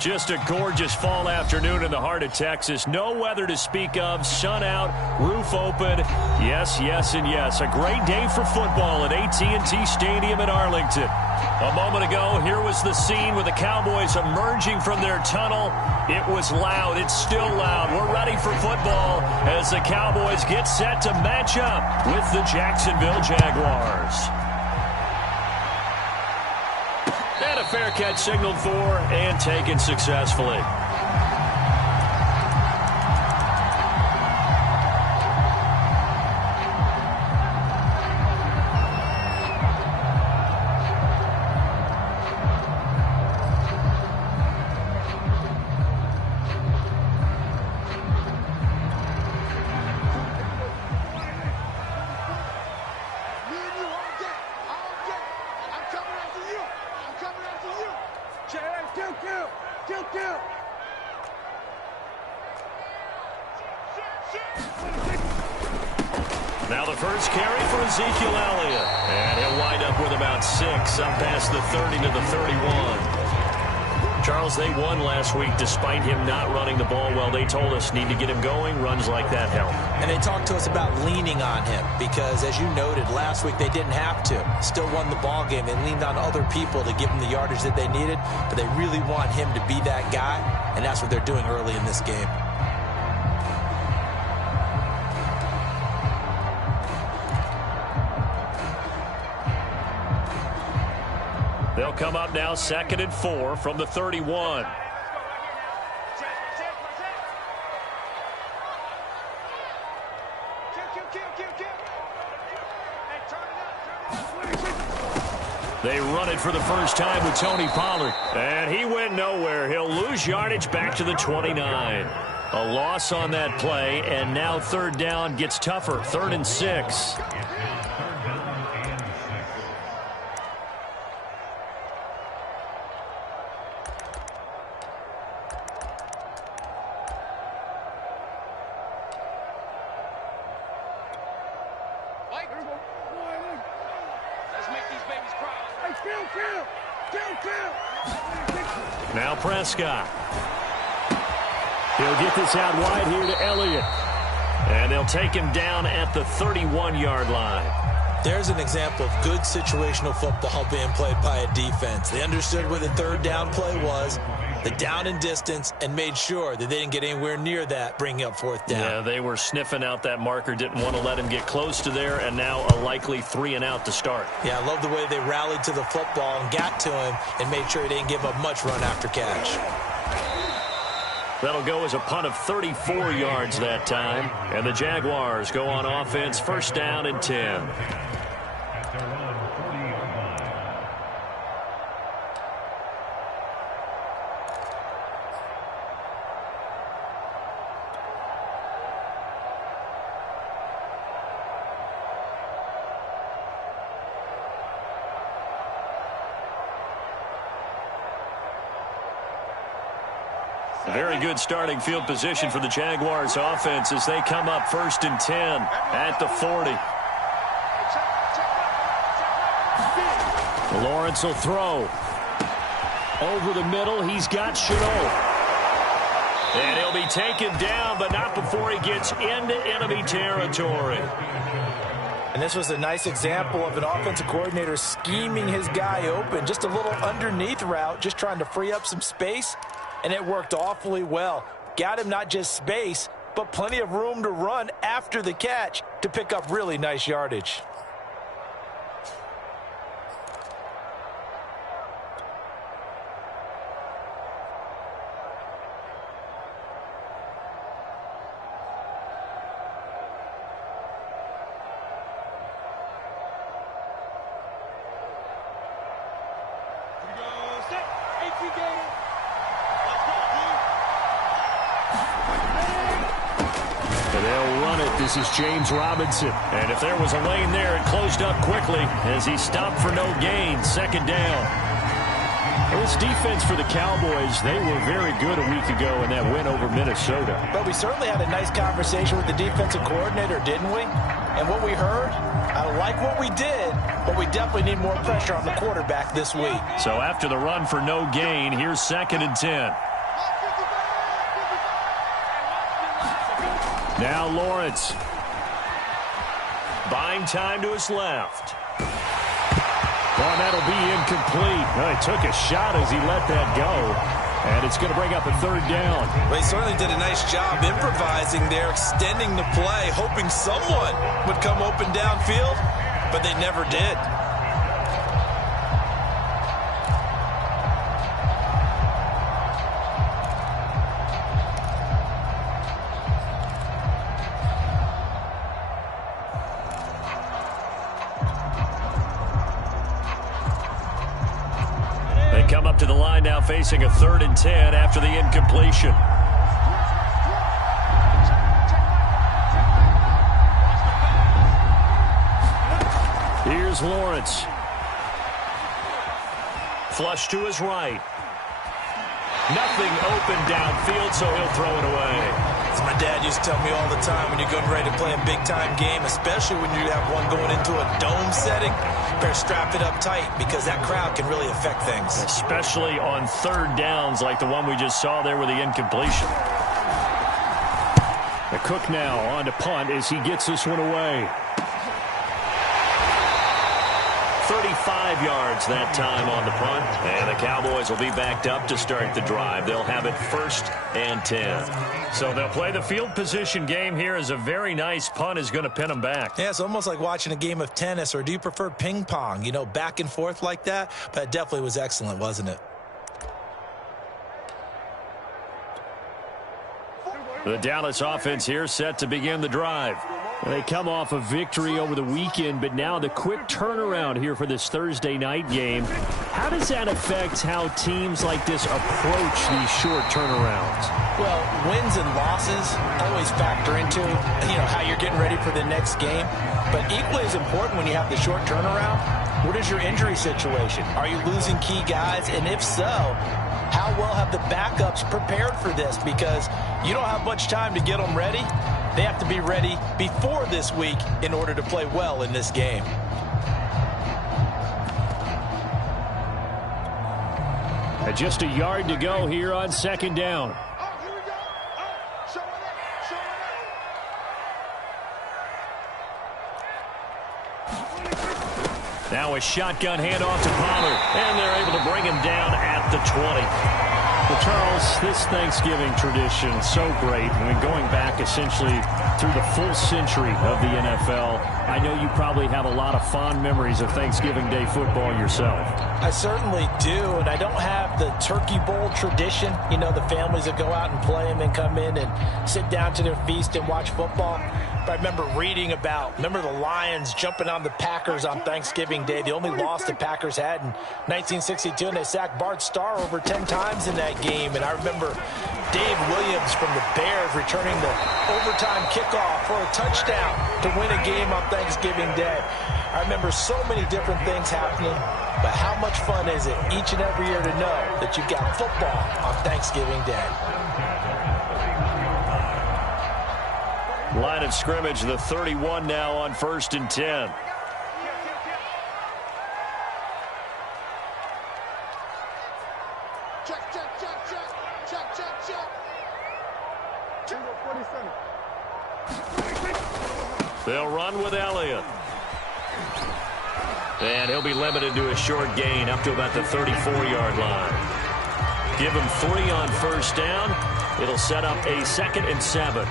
Just a gorgeous fall afternoon in the heart of Texas. No weather to speak of. Sun out, roof open. Yes, yes, and yes. A great day for football at AT&T Stadium in Arlington. A moment ago, here was the scene with the Cowboys emerging from their tunnel. It was loud. It's still loud. We're ready for football as the Cowboys get set to match up with the Jacksonville Jaguars. And a fair catch signaled for and taken successfully. Now the first carry for Ezekiel Elliott. And he'll wind up with about 6 up past the 30 to the 31. Charles, they won last week despite him not running the ball well. They told us need to get him going. Runs like that help. And they talked to us about leaning on him because, as you noted, last week they didn't have to. Still won the ball game. They leaned on other people to give him the yardage that they needed, but they really want him to be that guy, and that's what they're doing early in this game. They'll come up now 2nd and 4 from the 31. They run it for the first time with Tony Pollard. And he went nowhere. He'll lose yardage back to the 29. A loss on that play, and now 3rd down gets tougher. 3rd and 6. Now Prescott. He'll get this out wide here to Elliott. And they'll take him down at the 31-yard line. There's an example of good situational football being played by a defense. They understood where the 3rd down play was, the down and distance, and made sure that they didn't get anywhere near that, bringing up 4th down. Yeah, they were sniffing out that marker, didn't want to let him get close to there, and now a likely 3-and-out to start. Yeah, I love the way they rallied to the football and got to him and made sure he didn't give up much run after catch. That'll go as a punt of 34 yards that time, and the Jaguars go on offense, 1st down and 10. Very good starting field position for the Jaguars offense as they come up 1st and 10 at the 40. Lawrence will throw. Over the middle, he's got Shenault. And he'll be taken down, but not before he gets into enemy territory. And this was a nice example of an offensive coordinator scheming his guy open. Just a little underneath route, just trying to free up some space. And it worked awfully well. Got him not just space, but plenty of room to run after the catch to pick up really nice yardage. This is James Robinson. And if there was a lane there, it closed up quickly as he stopped for no gain. 2nd down. Well, this defense for the Cowboys, they were very good a week ago in that win over Minnesota. But we certainly had a nice conversation with the defensive coordinator, didn't we? And what we heard, I like what we did, but we definitely need more pressure on the quarterback this week. So after the run for no gain, here's 2nd and 10. Now Lawrence. Buying time to his left. Oh, that'll be incomplete. He took a shot as he let that go. And it's going to bring up a third down. Well, he certainly did a nice job improvising there, extending the play, hoping someone would come open downfield, but they never did. Come up to the line now, facing a 3rd and 10 after the incompletion. Here's Lawrence. Flush to his right. Nothing open downfield, so he'll throw it away. As my dad used to tell me all the time, when you're getting ready to play a big-time game, especially when you have one going into a dome setting, better strap it up tight because that crowd can really affect things. Especially on 3rd downs like the one we just saw there with the incompletion. The Cook now on to punt as he gets this one away. 35 yards that time on the punt. And the Cowboys will be backed up to start the drive. They'll have it 1st and 10. So they'll play the field position game here as a very nice punt is going to pin them back. Yeah, it's almost like watching a game of tennis, or do you prefer ping pong? You know, back and forth like that. But it definitely was excellent, wasn't it? The Dallas offense here set to begin the drive. They come off a victory over the weekend, but now the quick turnaround here for this Thursday night game. How does that affect how teams like this approach these short turnarounds? Well, wins and losses always factor into, how you're getting ready for the next game. But equally as important when you have the short turnaround, what is your injury situation? Are you losing key guys? And if so, how well have the backups prepared for this? Because you don't have much time to get them ready. They have to be ready before this week in order to play well in this game. Just a yard to go here on 2nd down. Now a shotgun handoff to Pollard, and they're able to bring him down at the 20. Well, Charles, this Thanksgiving tradition, so great. I mean, going back essentially through the full century of the NFL, I know you probably have a lot of fond memories of Thanksgiving Day football yourself. I certainly do, and I don't have the turkey bowl tradition. The families that go out and play and then come in and sit down to their feast and watch football. But I remember reading remember the Lions jumping on the Packers on Thanksgiving Day. The only loss the Packers had in 1962, and they sacked Bart Starr over 10 times in that game. And I remember Dave Williams from the Bears returning the overtime kickoff for a touchdown to win a game on Thanksgiving Day. I remember so many different things happening, but how much fun is it each and every year to know that you've got football on Thanksgiving Day? Line of scrimmage, the 31 now on 1st and 10. They'll run with Elliott. And he'll be limited to a short gain up to about the 34-yard line. Give him 3 on 1st down. It'll set up a 2nd and 7.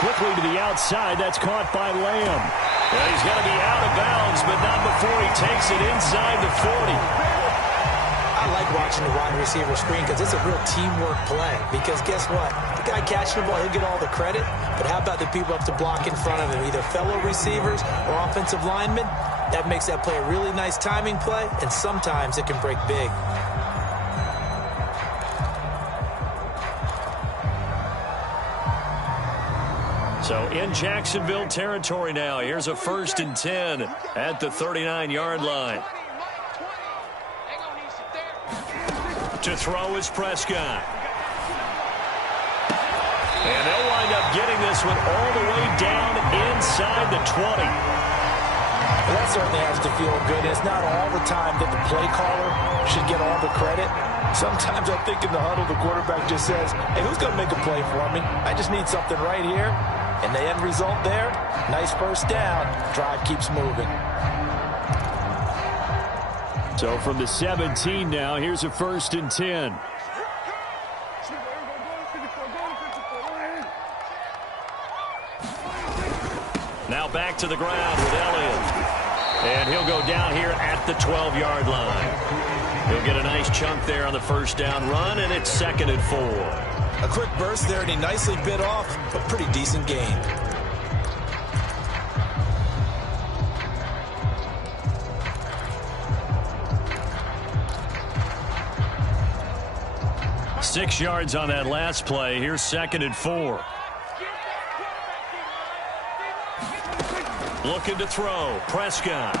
Quickly to the outside. That's caught by Lamb. Well, he's going to be out of bounds, but not before he takes it inside the 40. I like watching the wide receiver screen because it's a real teamwork play. Because guess what? The guy catching the ball, he'll get all the credit. But how about the people up to block in front of him, either fellow receivers or offensive linemen? That makes that play a really nice timing play, and sometimes it can break big. So in Jacksonville territory now. Here's a 1st and 10 at the 39-yard line. To throw is Prescott. And they'll wind up getting this one all the way down inside the 20. Well, that certainly has to feel good. It's not all the time that the play caller should get all the credit. Sometimes I think in the huddle, the quarterback just says, hey, who's going to make a play for me? I just need something right here. And the end result there, nice first down. Drive keeps moving. So from the 17 now, here's a 1st and 10. Now back to the ground with Elliott. And he'll go down here at the 12-yard line. He'll get a nice chunk there on the first down run, and it's 2nd and 4. A quick burst there, and he nicely bit off a pretty decent gain. Six yards on that last play. Here's 2nd and 4. Looking to throw. Prescott.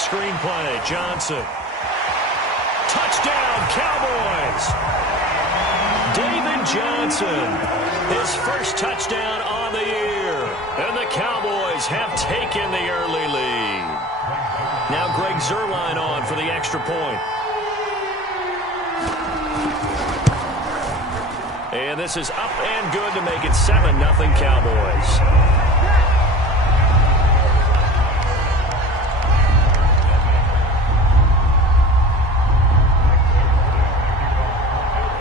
Screenplay. Johnson. Touchdown, Cowboys. David Johnson. His first touchdown on the year. And the Cowboys have taken the early lead. Now Greg Zuerlein on for the extra point. And this is up and good to make it 7-0 Cowboys.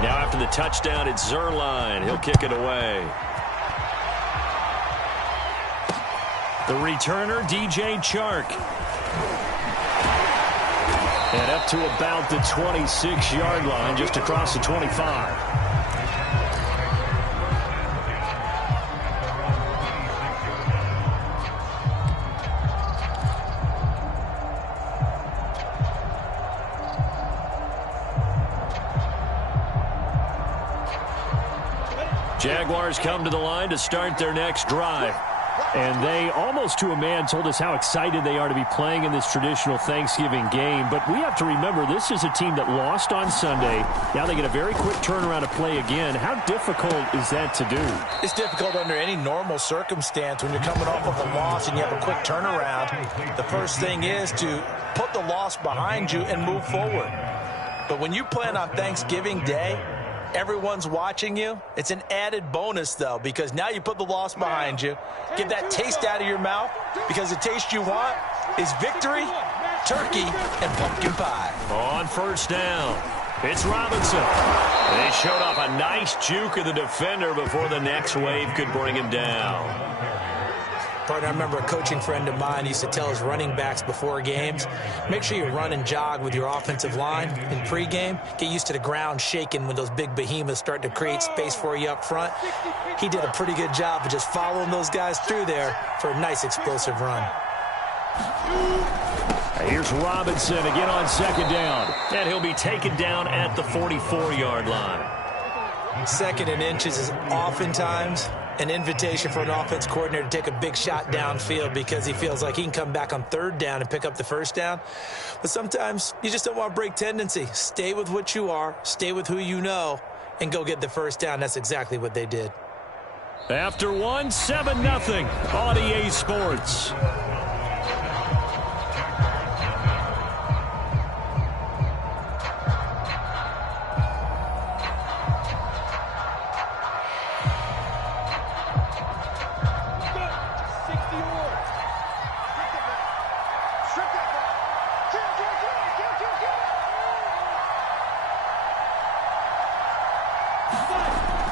Now after the touchdown, it's Zuerlein. He'll kick it away. The returner, DJ Chark. And up to about the 26-yard line, just across the 25. Jaguars come to the line to start their next drive. And they, almost to a man, told us how excited they are to be playing in this traditional Thanksgiving game. But we have to remember, this is a team that lost on Sunday. Now they get a very quick turnaround to play again. How difficult is that to do? It's difficult under any normal circumstance when you're coming off of a loss and you have a quick turnaround. The first thing is to put the loss behind you and move forward. But when you plan on Thanksgiving Day, everyone's watching you. It's an added bonus, though, because now you put the loss behind you. Get that taste out of your mouth, because the taste you want is victory, turkey, and pumpkin pie. On first down, it's Robinson. They showed off a nice juke of the defender before the next wave could bring him down. Partner, I remember a coaching friend of mine used to tell his running backs before games, make sure you run and jog with your offensive line in pregame. Get used to the ground shaking when those big behemoths start to create space for you up front. He did a pretty good job of just following those guys through there for a nice explosive run. Here's Robinson again on second down, and he'll be taken down at the 44-yard line. 2nd and inches is oftentimes an invitation for an offense coordinator to take a big shot downfield because he feels like he can come back on 3rd down and pick up the first down. But sometimes you just don't want to break tendency. Stay with what you are, stay with who you know, and go get the first down. That's exactly what they did. After 7-0 on EA Sports.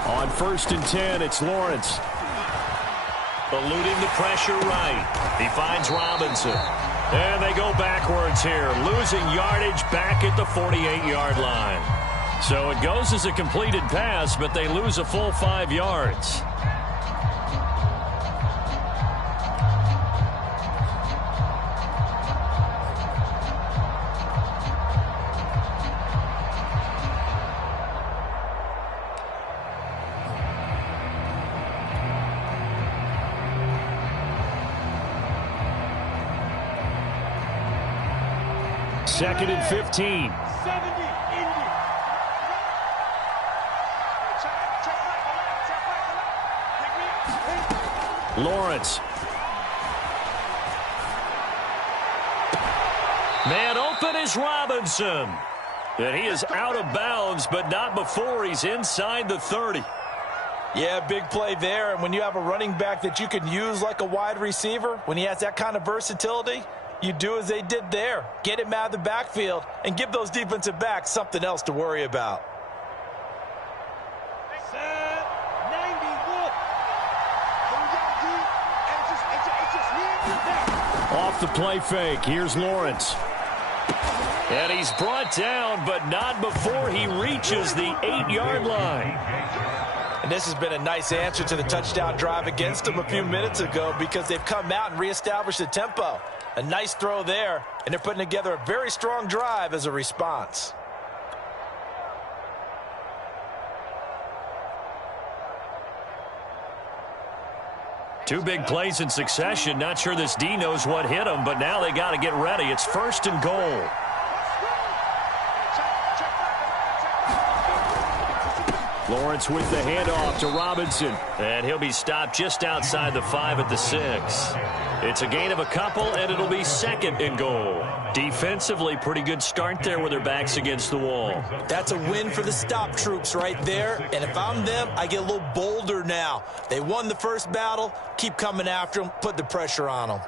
On 1st and 10, it's Lawrence. Eluding the pressure right. He finds Robinson. And they go backwards here, losing yardage back at the 48-yard line. So it goes as a completed pass, but they lose a full 5 yards. Second and 15. Lawrence. Man open is Robinson. And he is out of bounds, but not before he's inside the 30. Yeah, big play there. And when you have a running back that you can use like a wide receiver, when he has that kind of versatility, you do as they did there. Get him out of the backfield and give those defensive backs something else to worry about. Off the play fake, here's Lawrence. And he's brought down, but not before he reaches the 8-yard line. And this has been a nice answer to the touchdown drive against them a few minutes ago because they've come out and reestablished the tempo. A nice throw there, and they're putting together a very strong drive as a response. Two big plays in succession. Not sure this D knows what hit him, but now they got to get ready. It's 1st and goal. Lawrence with the handoff to Robinson. And he'll be stopped just outside the 5 at the 6. It's a gain of a couple, and it'll be 2nd and goal. Defensively, pretty good start there with their backs against the wall. That's a win for the stop troops right there. And if I'm them, I get a little bolder now. They won the first battle. Keep coming after them. Put the pressure on them.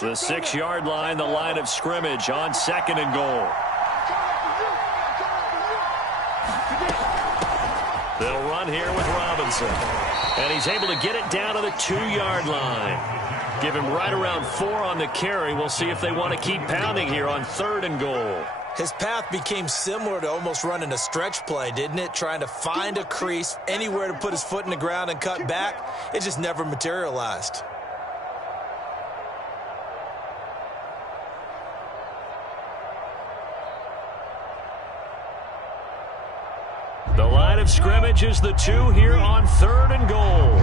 The 6-yard line, the line of scrimmage on 2nd and goal. They'll run here with Robinson. And he's able to get it down to the 2-yard line. Give him right around 4 on the carry. We'll see if they want to keep pounding here on 3rd and goal. His path became similar to almost running a stretch play, didn't it? Trying to find a crease, anywhere to put his foot in the ground and cut back. It just never materialized. The line of scrimmage is the 2 here on 3rd and goal.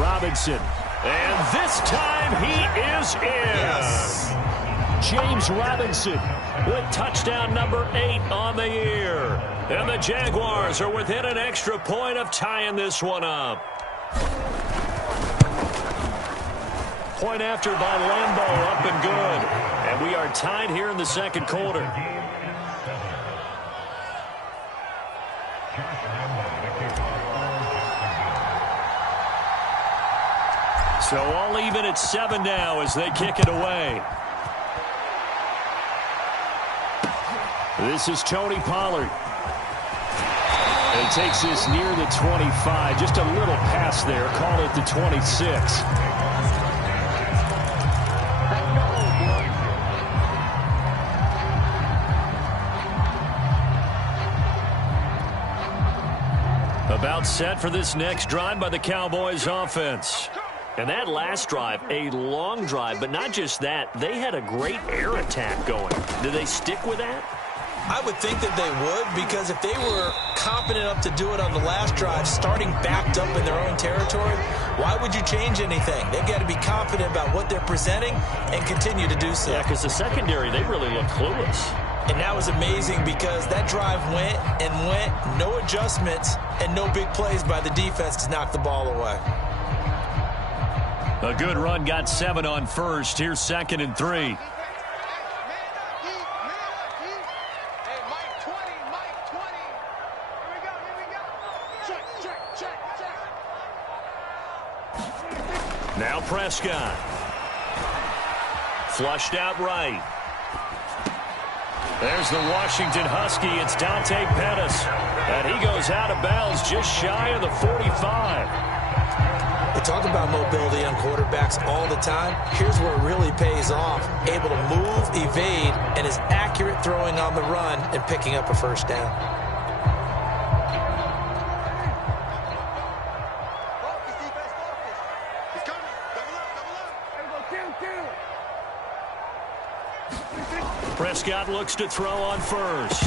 Robinson. And this time he is in. Yes. James Robinson with touchdown number 8 on the year. And the Jaguars are within an extra point of tying this one up. Point after by Lambeau, up and good. And we are tied here in the 2nd quarter. So all even at 7 now as they kick it away. This is Tony Pollard. And he takes this near the 25. Just a little pass there. Call it the 26. About set for this next drive by the Cowboys offense. And that last drive, a long drive, but not just that. They had a great air attack going. Did they stick with that? I would think that they would, because if they were confident enough to do it on the last drive, starting backed up in their own territory, why would you change anything? They've got to be confident about what they're presenting and continue to do so. Yeah, because the secondary, they really look clueless. And that was amazing because that drive went and went, no adjustments, and no big plays by the defense to knock the ball away. A good run, got 7 on first. Here's 2nd and 3. Now Prescott. Flushed out right. There's the Washington Husky. It's Dante Pettis. And he goes out of bounds just shy of the 45. We talk about mobility on quarterbacks all the time. Here's where it really pays off. Able to move, evade, and is accurate throwing on the run and picking up a first down. Prescott looks to throw on first.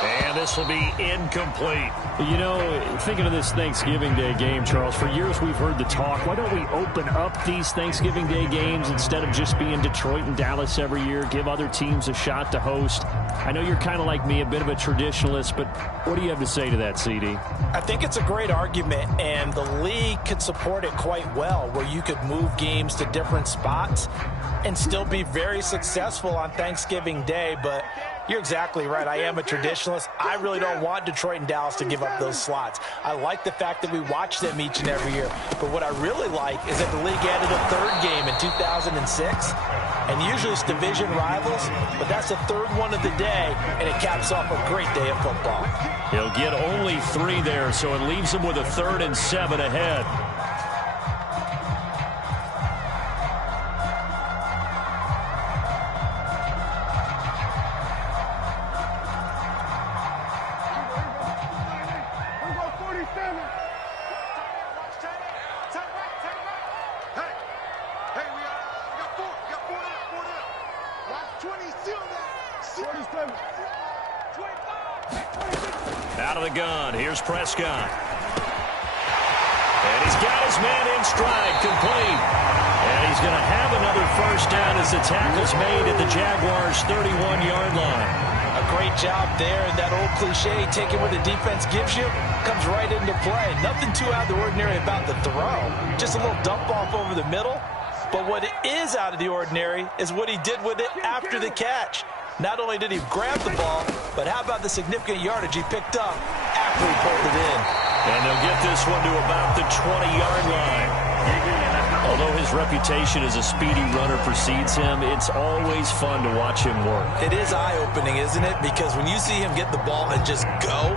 And this will be incomplete. You know, thinking of this Thanksgiving Day game, Charles, for years we've heard the talk, why don't we open up these Thanksgiving Day games instead of just being Detroit and Dallas every year, give other teams a shot to host? I know you're kind of like me, a bit of a traditionalist, but what do you have to say to that, CD? I think it's a great argument, and the league could support it quite well, where you could move games to different spots and still be very successful on Thanksgiving Day. But you're exactly right. I am a traditionalist. I really don't want Detroit and Dallas to give up those slots. I like the fact that we watch them each and every year. But what I really like is that the league added a third game in 2006. And usually it's division rivals, but that's the third one of the day, and it caps off a great day of football. He'll get only 3 there, so it leaves him with a 3rd and 7 ahead. Out of the gun, here's Prescott. And he's got his man in stride, complete. And he's going to have another first down as the tackle's made at the Jaguars' 31-yard line. A great job there, and that old cliche, taking what the defense gives you, comes right into play. Nothing too out of the ordinary about the throw. Just a little dump off over the middle. But what is out of the ordinary is what he did with it after the catch. Not only did he grab the ball, but how about the significant yardage he picked up after he pulled it in. And they'll get this one to about the 20-yard line. Although his reputation as a speedy runner precedes him, it's always fun to watch him work. It is eye-opening, isn't it? Because when you see him get the ball and just go,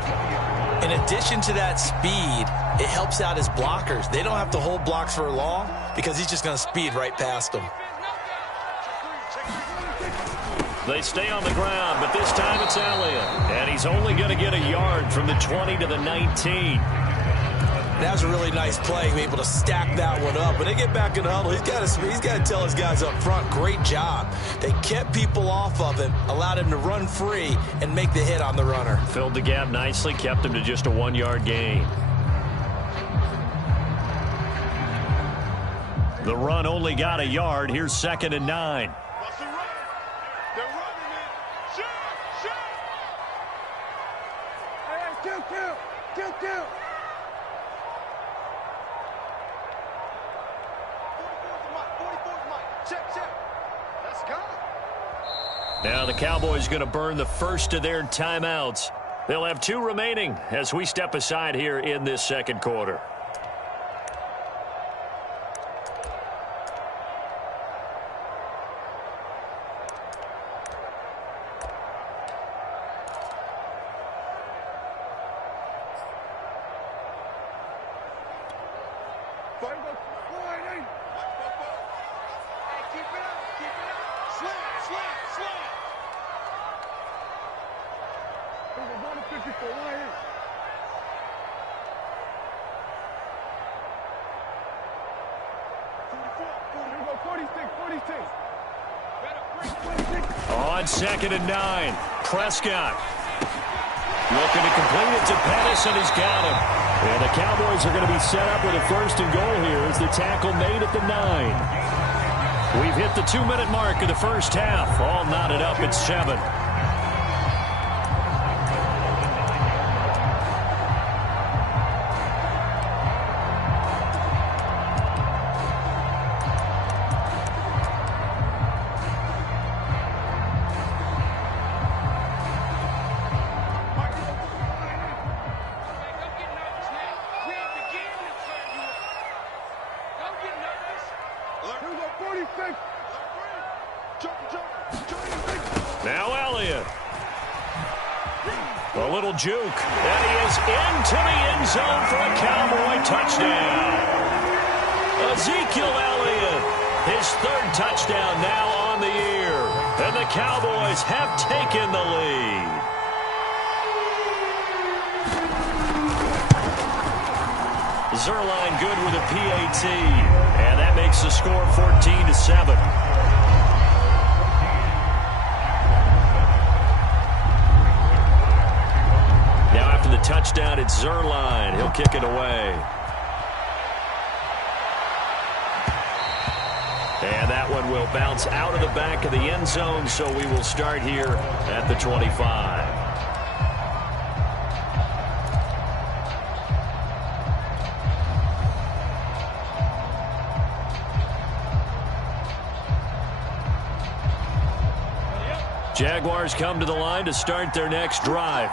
in addition to that speed, it helps out his blockers. They don't have to hold blocks for long because he's just going to speed right past them. They stay on the ground, but this time it's Elliott. And he's only going to get a yard from the 20 to the 19. That was a really nice play, being able to stack that one up. When they get back in the huddle, he's got to tell his guys up front, great job. They kept people off of him, allowed him to run free and make the hit on the runner. Filled the gap nicely, kept him to just a 1-yard gain. The run only got a yard. Here's 2nd and 9. Now the Cowboys going to burn the first of their timeouts. They'll have 2 remaining as we step aside here in this second quarter. On 2nd and 9, Prescott looking to complete it to Pettis, and he's got him. And the Cowboys are going to be set up with a 1st and goal here as the tackle made at the 9. We've hit the 2-minute mark of the first half. All knotted up at 7. Now Elliott. A little juke. And he is into the end zone for a Cowboy touchdown. Ezekiel Elliott, his 3rd touchdown now on the year. And the Cowboys have taken the lead. Zerline good with a PAT. And that makes the score 14-7. touchdown at Zerline. He'll kick it away. And that one will bounce out of the back of the end zone, so we will start here at the 25. Jaguars come to the line to start their next drive.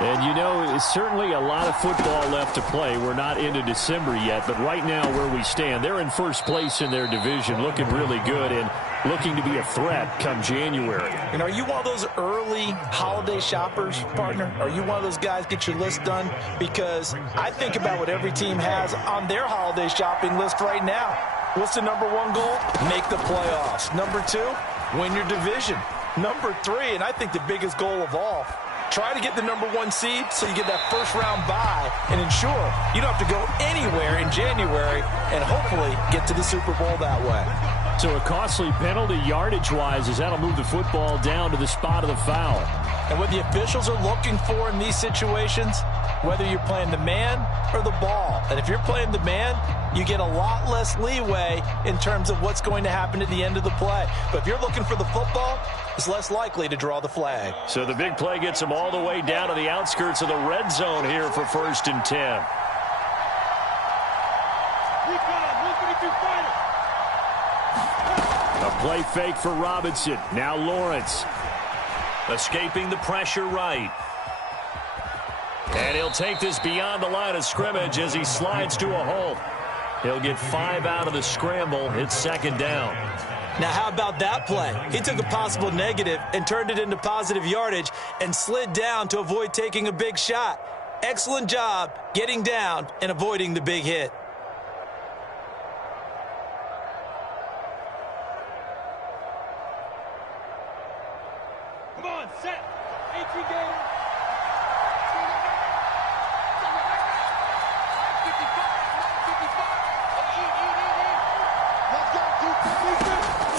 And, you know, it's certainly a lot of football left to play. We're not into December yet, but right now where we stand, they're in first place in their division, looking really good and looking to be a threat come January. And are you one of those early holiday shoppers, partner? Are you one of those guys get your list done? Because I think about what every team has on their holiday shopping list right now. What's the number one goal? Make the playoffs. Number two, win your division. Number three, and I think the biggest goal of all, try to get the number one seed so you get that first round bye and ensure you don't have to go anywhere in January and hopefully get to the Super Bowl that way. So a costly penalty yardage-wise as that'll move the football down to the spot of the foul. And what the officials are looking for in these situations, whether you're playing the man or the ball. And if you're playing the man, you get a lot less leeway in terms of what's going to happen at the end of the play. But if you're looking for the football, it's less likely to draw the flag. So the big play gets them all the way down to the outskirts of the red zone here for 1st and 10. A play fake for Robinson. Now Lawrence. Escaping the pressure right. And he'll take this beyond the line of scrimmage as he slides to a halt. He'll get 5 out of the scramble. It's 2nd down. Now, how about that play? He took a possible negative and turned it into positive yardage and slid down to avoid taking a big shot. Excellent job getting down and avoiding the big hit. Come on, set. 18 game.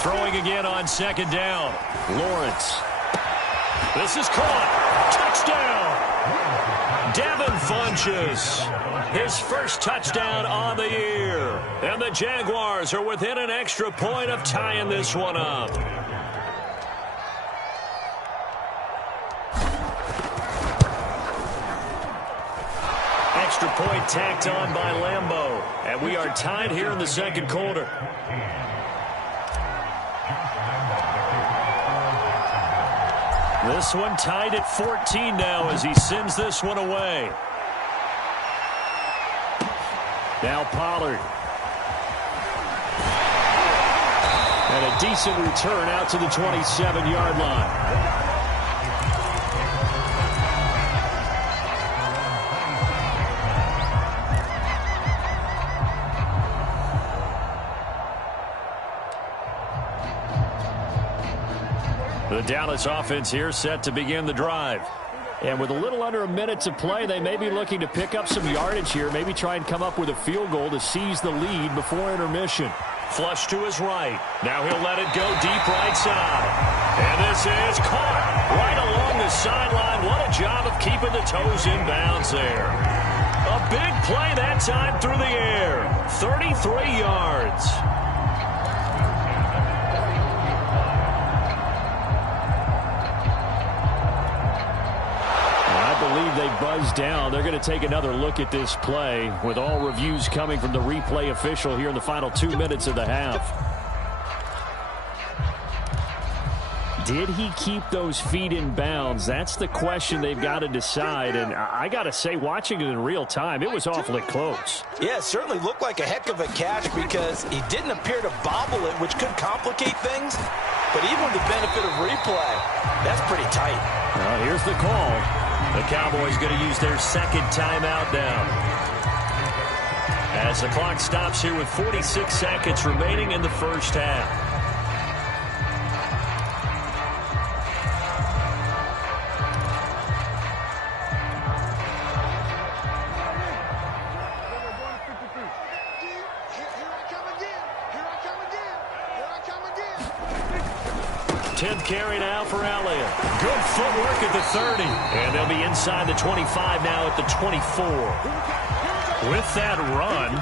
Throwing again on 2nd down. Lawrence. This is caught. Touchdown. Devin Funchess. His first touchdown on the year. And the Jaguars are within an extra point of tying this one up. Extra point tacked on by Lambeau. And we are tied here in the 2nd quarter. This one tied at 14 now as he sends this one away. Now Pollard. And a decent return out to the 27-yard line. The Dallas offense here set to begin the drive. And with a little under a minute to play, they may be looking to pick up some yardage here, maybe try and come up with a field goal to seize the lead before intermission. Flush to his right. Now he'll let it go deep right side. And this is caught right along the sideline. What a job of keeping the toes in bounds there. A big play that time through the air. 33 yards. They buzz down. They're going to take another look at this play with all reviews coming from the replay official here in the final 2 minutes of the half. Did he keep those feet in bounds? That's the question they've got to decide. And I got to say, watching it in real time, it was awfully close. Yeah, it certainly looked like a heck of a catch because he didn't appear to bobble it, which could complicate things. But even with the benefit of replay, that's pretty tight. Here's the call. The Cowboys going to use their 2nd timeout now. As the clock stops here with 46 seconds remaining in the first half. 10th carry now for Elliott. Good footwork at the 30. And they'll be inside the 25 now at the 24. With that run,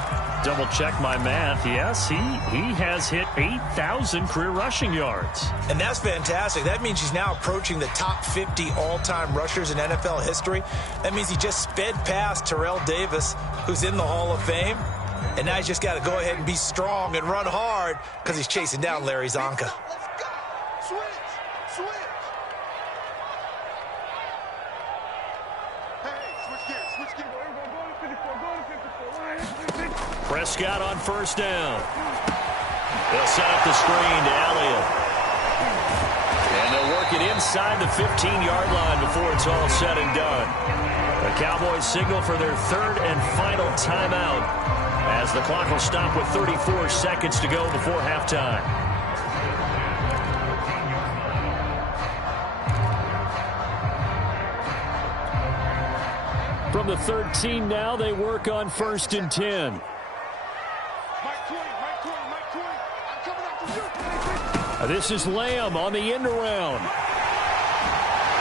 double check my math. Yes, he has hit 8,000 career rushing yards. And that's fantastic. That means he's now approaching the top 50 all-time rushers in NFL history. That means he just sped past Terrell Davis, who's in the Hall of Fame. And now he's just got to go ahead and be strong and run hard because he's chasing down Larry Zonka. Let's go. Switch. Hey, switch gears. Go to 54. Prescott on first down. They'll set up the screen to Elliott. And they'll work it inside the 15-yard line before it's all said and done. The Cowboys signal for their third and final timeout, as the clock will stop with 34 seconds to go before halftime. From the 13 now, they work on 1st and 10. Mike 20. I'm coming after you. This is Lamb on the end around.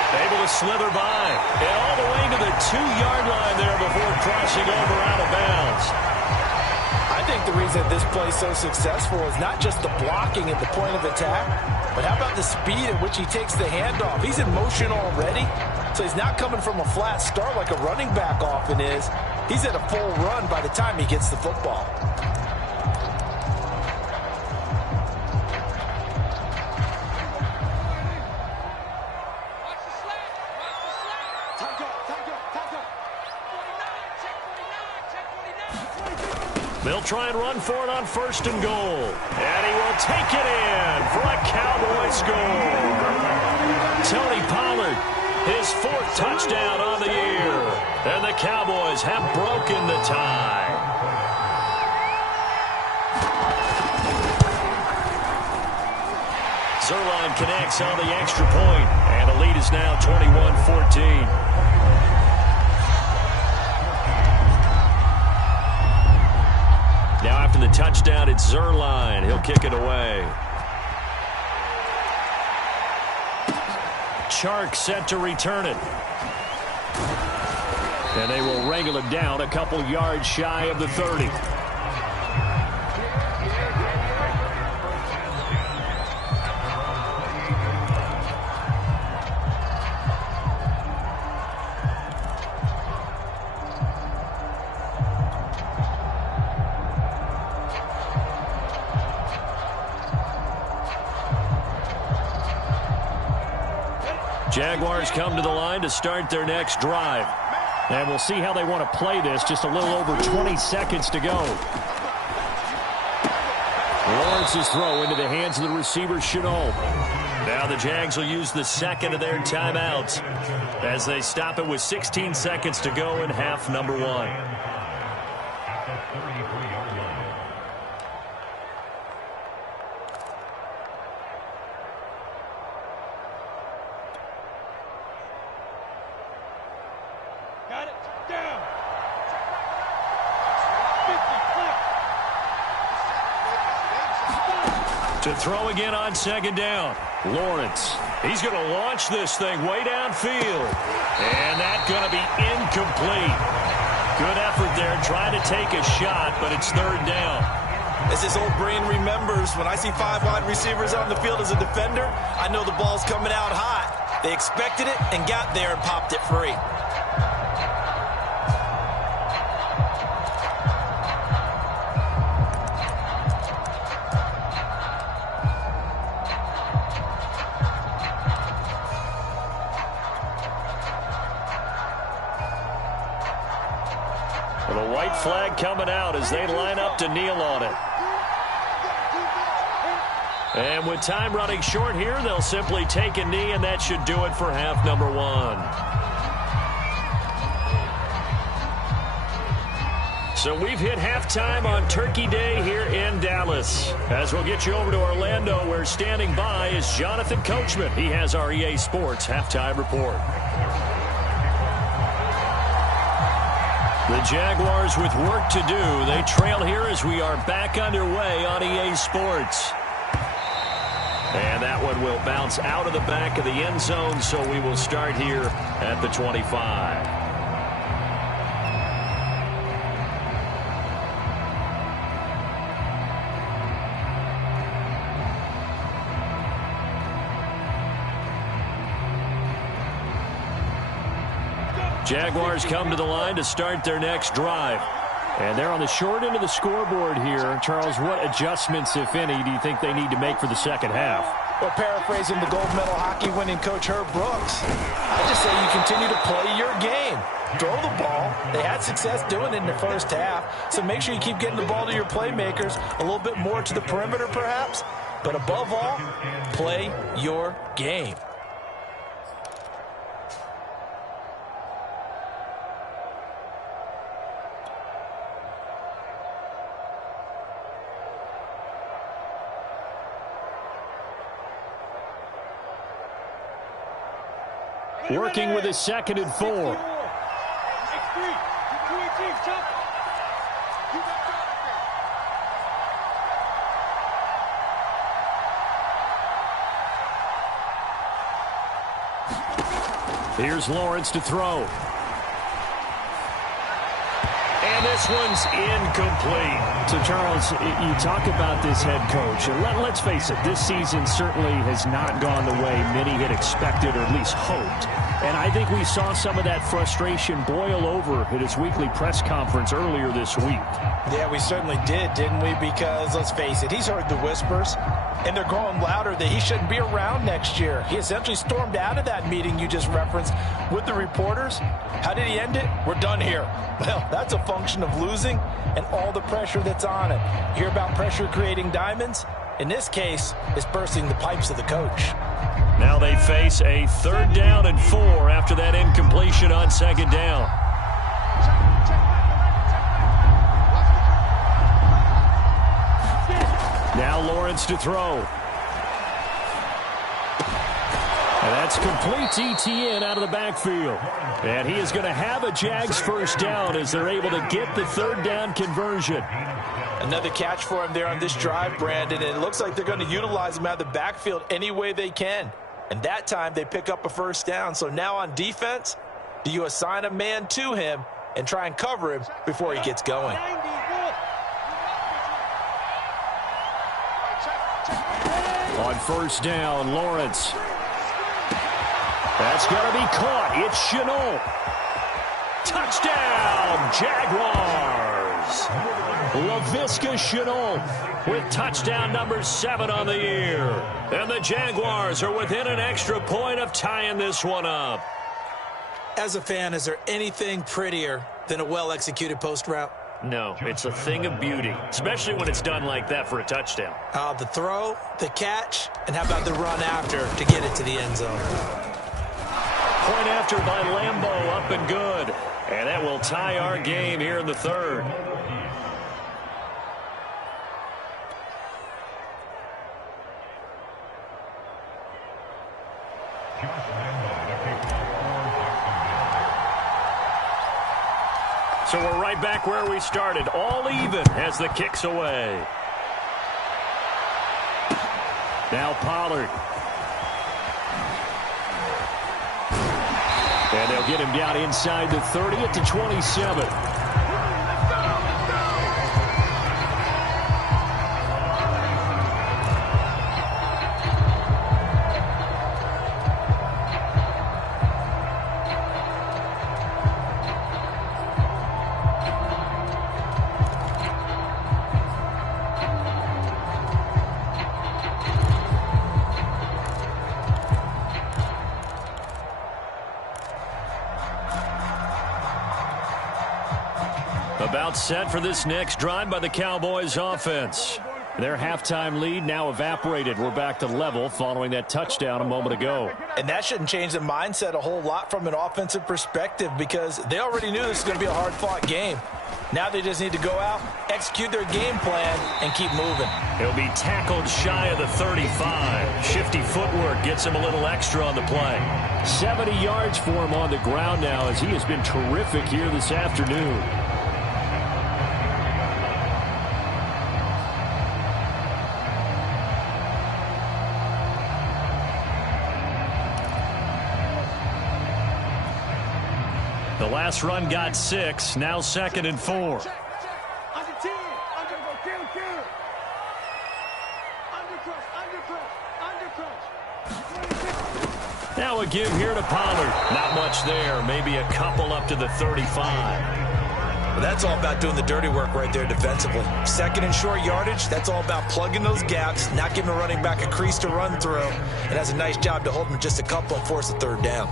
Able to slither by. And all the way to the 2-yard line there before crossing over out of bounds. I think the reason this play is so successful is not just the blocking at the point of attack, but how about the speed at which he takes the handoff? He's in motion already, so he's not coming from a flat start like a running back often is. He's at a full run by the time he gets the football. They'll try and run for it on 1st and goal. And he will take it in for a Cowboy score. Tony Pollard, his 4th touchdown on the year. And the Cowboys have broken the tie. Zerline connects on the extra point. And the lead is now 21-14. Now after the touchdown, it's Zerline. He'll kick it away. Chark set to return it. And they will wrangle it down a couple yards shy of the 30. Jaguars come to the line to start their next drive. And we'll see how they want to play this. Just a little over 20 seconds to go. Lawrence's throw into the hands of the receiver, Chenault. Now the Jags will use the second of their timeouts as they stop it with 16 seconds to go in half number 1. To throw again on 2nd down. Lawrence. He's going to launch this thing way downfield. And that's going to be incomplete. Good effort there trying to take a shot, but it's 3rd down. As this old brain remembers, when I see 5 wide receivers on the field as a defender, I know the ball's coming out hot. They expected it and got there and popped it free. Well, the white flag coming out as they line up to kneel on it. And with time running short here, they'll simply take a knee, and that should do it for half number 1. So we've hit halftime on Turkey Day here in Dallas. As we'll get you over to Orlando, where standing by is Jonathan Coachman. He has our EA Sports halftime report. The Jaguars with work to do. They trail here as we are back underway on EA Sports. And that one will bounce out of the back of the end zone, so we will start here at the 25. Jaguars come to the line to start their next drive. And they're on the short end of the scoreboard here. Charles, what adjustments, if any, do you think they need to make for the second half? Well, paraphrasing the gold medal hockey winning coach Herb Brooks, I just say you continue to play your game. Throw the ball. They had success doing it in the first half, so make sure you keep getting the ball to your playmakers, a little bit more to the perimeter perhaps, but above all, play your game. Working with his 2nd and 4. Here's Lawrence to throw. And this one's incomplete. So, Charles, you talk about this head coach. And let's face it, this season certainly has not gone the way many had expected or at least hoped. And I think we saw some of that frustration boil over at his weekly press conference earlier this week. Yeah, we certainly did, didn't we? Because, let's face it, he's heard the whispers, and they're growing louder that he shouldn't be around next year. He essentially stormed out of that meeting you just referenced with the reporters. How did he end it? We're done here. Well, that's a function of losing and all the pressure that's on it. You hear about pressure creating diamonds? In this case, it's bursting the pipes of the coach. Now they face a 3rd down and 4 after that incompletion on 2nd down. Now Lawrence to throw. And that's complete ETN out of the backfield. And he is going to have a Jags 1st down as they're able to get the 3rd down conversion. Another catch for him there on this drive, Brandon, and it looks like they're going to utilize him out of the backfield any way they can. And that time they pick up a 1st down. So now on defense, do you assign a man to him and try and cover him before he gets going? On 1st down, Lawrence. That's going to be caught. It's Chenault. Touchdown, Jaguars. Laviska Chenault with touchdown number 7 on the year. And the Jaguars are within an extra point of tying this one up. As a fan, is there anything prettier than a well-executed post route? No, it's a thing of beauty, especially when it's done like that for a touchdown. The throw, the catch, and how about the run after to get it to the end zone? Point after by Lambeau, up and good. And that will tie our game here in the 3rd. So we're right back where we started, all even as the kick's away. Now Pollard. And they'll get him down inside the 30 at the 27. About set for this next drive by the Cowboys offense. Their halftime lead now evaporated. We're back to level following that touchdown a moment ago. And that shouldn't change the mindset a whole lot from an offensive perspective because they already knew this was going to be a hard-fought game. Now they just need to go out, execute their game plan, and keep moving. He'll be tackled shy of the 35. Shifty footwork gets him a little extra on the play. 70 yards for him on the ground now as he has been terrific here this afternoon. The last run got 6. Now 2nd and 4. Under 10. Now a give here to Pollard. Not much there. Maybe a couple up to the 35. Well, that's all about doing the dirty work right there defensively. 2nd and short yardage, that's all about plugging those gaps, not giving a running back a crease to run through. And that's a nice job to hold him just a couple and force the 3rd down.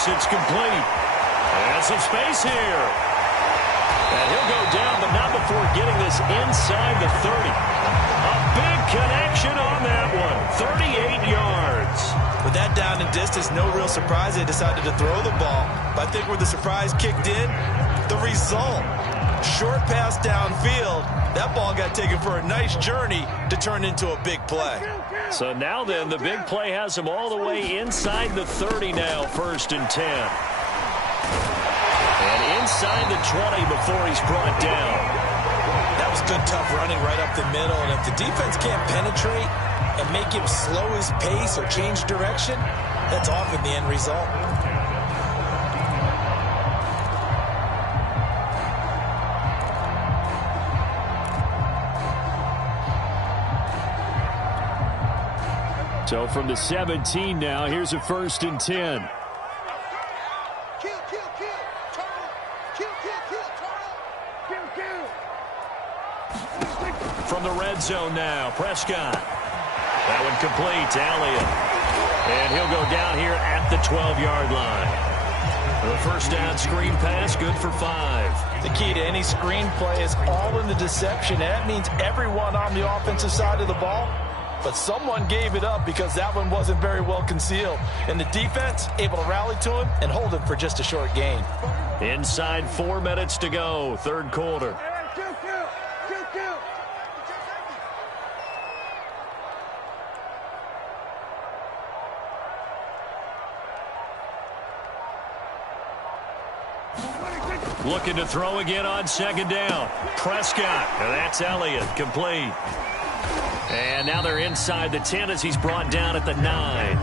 It's complete. And some space here. And he'll go down, but not before getting this inside the 30. A big connection on that one. 38 yards. With that down and distance, no real surprise they decided to throw the ball. But I think where the surprise kicked in, the result. Short pass downfield. That ball got taken for a nice journey to turn into a big play. So now then, the big play has him all the way inside the 30 now, 1st and 10. And inside the 20 before he's brought down. That was good, tough running right up the middle. And if the defense can't penetrate and make him slow his pace or change direction, that's often the end result. So from the 17 now, here's a 1st and 10. From the red zone now, Prescott. That one complete to Elliott. And he'll go down here at the 12-yard line. The 1st down screen pass, good for 5. The key to any screen play is all in the deception. That means everyone on the offensive side of the ball. But someone gave it up because that one wasn't very well concealed. And the defense able to rally to him and hold him for just a short gain. Inside 4 minutes to go, 3rd quarter. Looking to throw again on 2nd down. Prescott, and that's Elliott, complete. And now they're inside the 10 as he's brought down at the 9.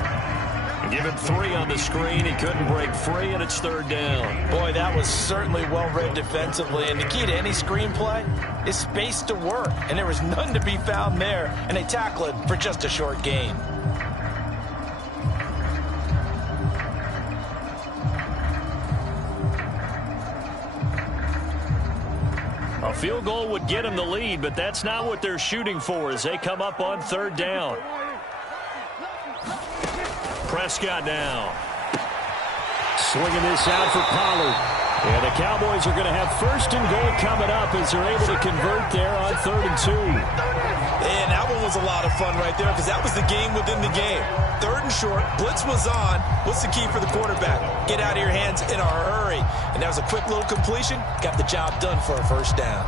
Give him 3 on the screen. He couldn't break free, and it's 3rd down. Boy, that was certainly well-read defensively. And the key to any screen play is space to work. And there was none to be found there. And they tackle it for just a short gain. A field goal would get him the lead, but that's not what they're shooting for as they come up on 3rd down. Prescott now. Swinging this out for Pollard. And the Cowboys are going to have 1st and goal coming up as they're able to convert there on 3rd and 2. And that one was a lot of fun right there because that was the game within the game. 3rd and short, blitz was on. What's the key for the quarterback? Get out of your hands in a hurry. And that was a quick little completion. Got the job done for a 1st down.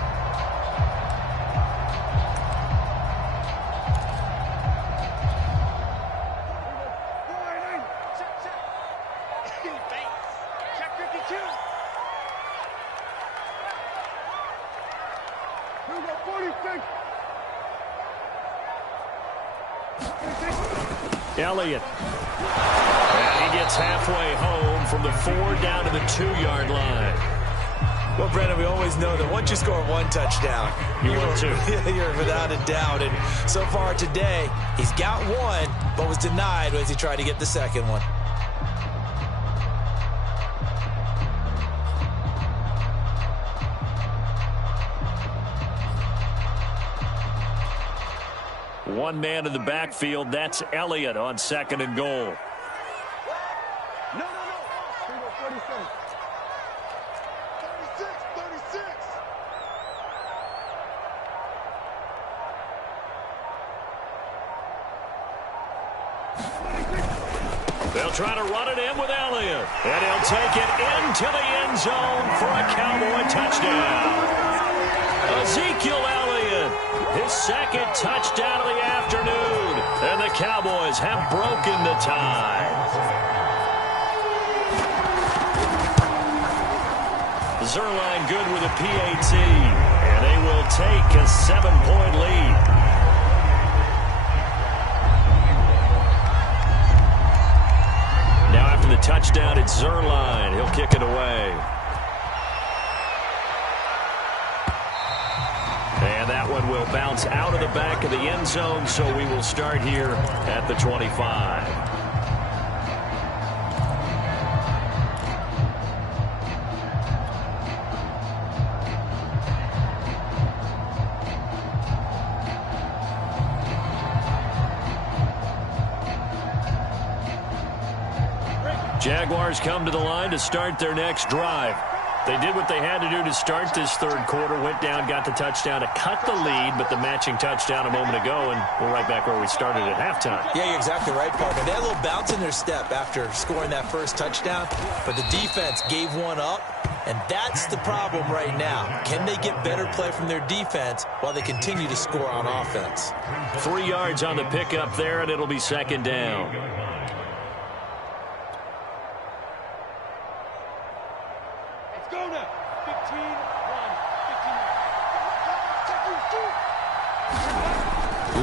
Elliott. And he gets halfway home from the 4 down to the 2-yard line. Well, Brennan, we always know that once you score 1 touchdown, you're without a doubt. And so far today, he's got 1, but was denied as he tried to get the 2nd one. One man in the backfield. That's Elliott on 2nd and goal. No. 36. They'll try to run it in with Elliott. And he'll take it into the end zone for a Cowboy touchdown. Ezekiel Elliott His second touchdown of the afternoon. And the Cowboys have broken the tie. Zerline good with a PAT. And they will take a 7-point lead. Now after the touchdown, it's Zerline. He'll kick it away. And that one will bounce out of the back of the end zone, so we will start here at the 25. Jaguars come to the line to start their next drive. They did what they had to do to start this third quarter, went down, got the touchdown to cut the lead, but the matching touchdown a moment ago, and we're right back where we started at halftime. Yeah, you're exactly right, partner. They had a little bounce in their step after scoring that first touchdown, but the defense gave one up, and that's the problem right now. Can they get better play from their defense while they continue to score on offense? 3 yards on the pickup there, and it'll be second down.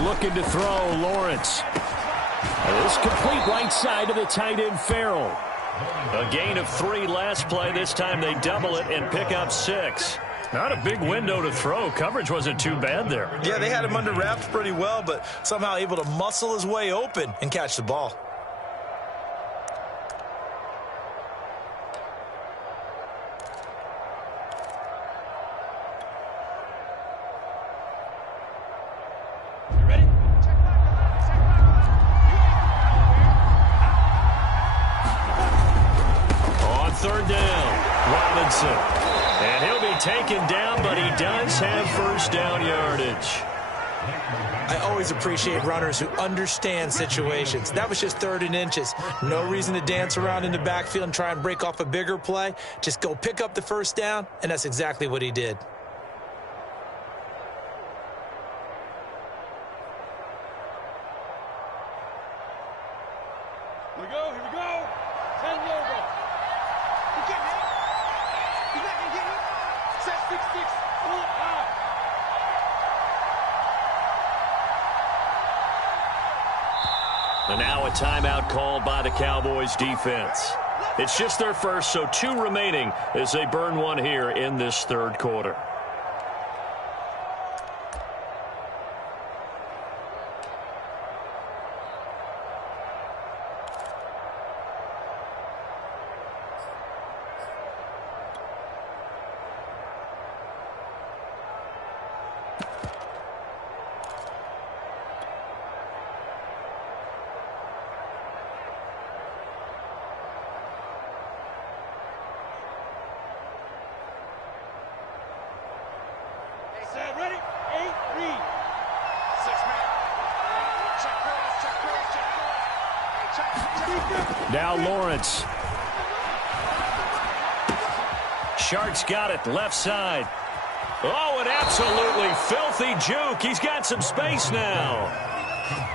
Looking to throw, Lawrence. This complete right side to the tight end, Farrell. A gain of 3 last play. This time they double it and pick up 6. Not a big window to throw. Coverage wasn't too bad there. Yeah, they had him under wraps pretty well, but somehow able to muscle his way open and catch the ball. And he'll be taken down, but he does have first down yardage. I always appreciate runners who understand situations. That was just 3rd and inches. No reason to dance around in the backfield and try and break off a bigger play. Just go pick up the first down, and that's exactly what he did. Here we go, here we go. 10 logo. You get me? You're not going to get me? Set 6-6. Pull it out. And now a timeout called by the Cowboys defense. It's just their first, so 2 remaining as they burn one here in this third quarter. Now Lawrence. Sharks got it, left side. Oh, an absolutely filthy juke. He's got some space now.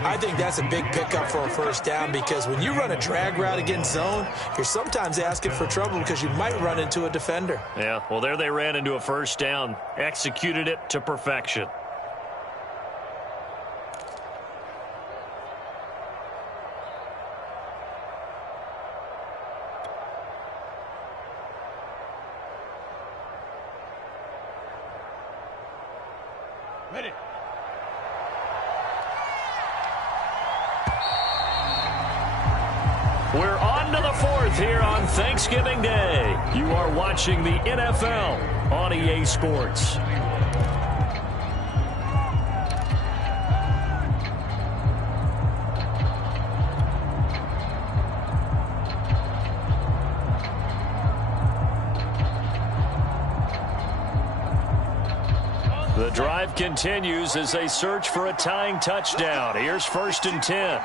I think that's a big pickup for a first down because when you run a drag route against zone, you're sometimes asking for trouble because you might run into a defender. Yeah, well, there they ran into a first down. Executed it to perfection. Ready. We're on to the 4th here on Thanksgiving Day. You are watching the NFL on EA Sports. The drive continues as they search for a tying touchdown. Here's 1st and 10.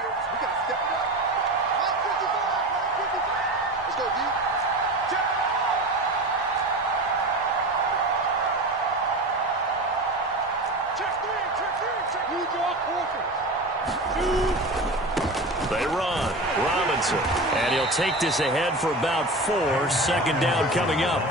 Check 3. They run. Robinson. And he'll take this ahead for about 4. Second down coming up.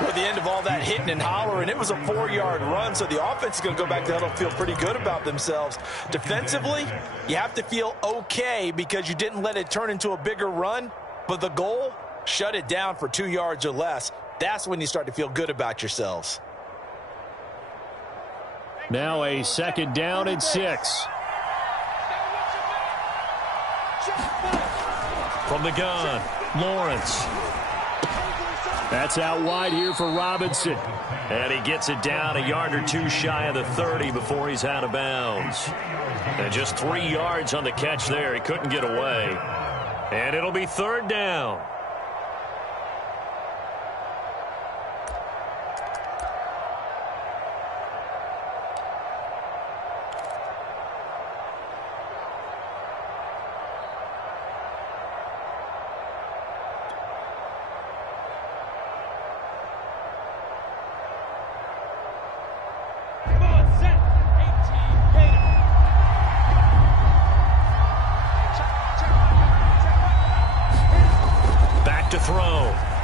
At the end of all that hitting and hollering, it was a 4-yard run, so the offense is going to go back to huddle and feel pretty good about themselves. Defensively, you have to feel okay because you didn't let it turn into a bigger run, but the goal, shut it down for 2 yards or less. That's when you start to feel good about yourselves. Now a second down and 6. From the gun, Lawrence. That's out wide here for Robinson. And he gets it down a yard or 2 shy of the 30 before he's out of bounds. And just 3 yards on the catch there. He couldn't get away. And it'll be third down.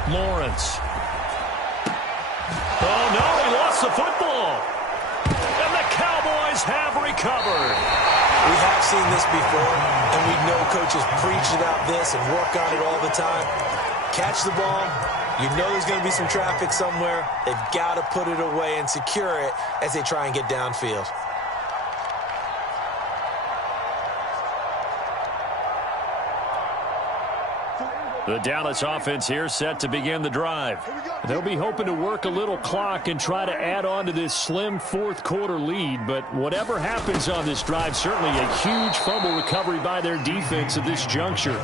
Lawrence. Oh, no, he lost the football. And the Cowboys have recovered. We have seen this before, and we know coaches preach about this and work on it all the time. Catch the ball. You know there's going to be some traffic somewhere. They've got to put it away and secure it as they try and get downfield. The Dallas offense here set to begin the drive. They'll be hoping to work a little clock and try to add on to this slim fourth-quarter lead. But whatever happens on this drive, certainly a huge fumble recovery by their defense at this juncture.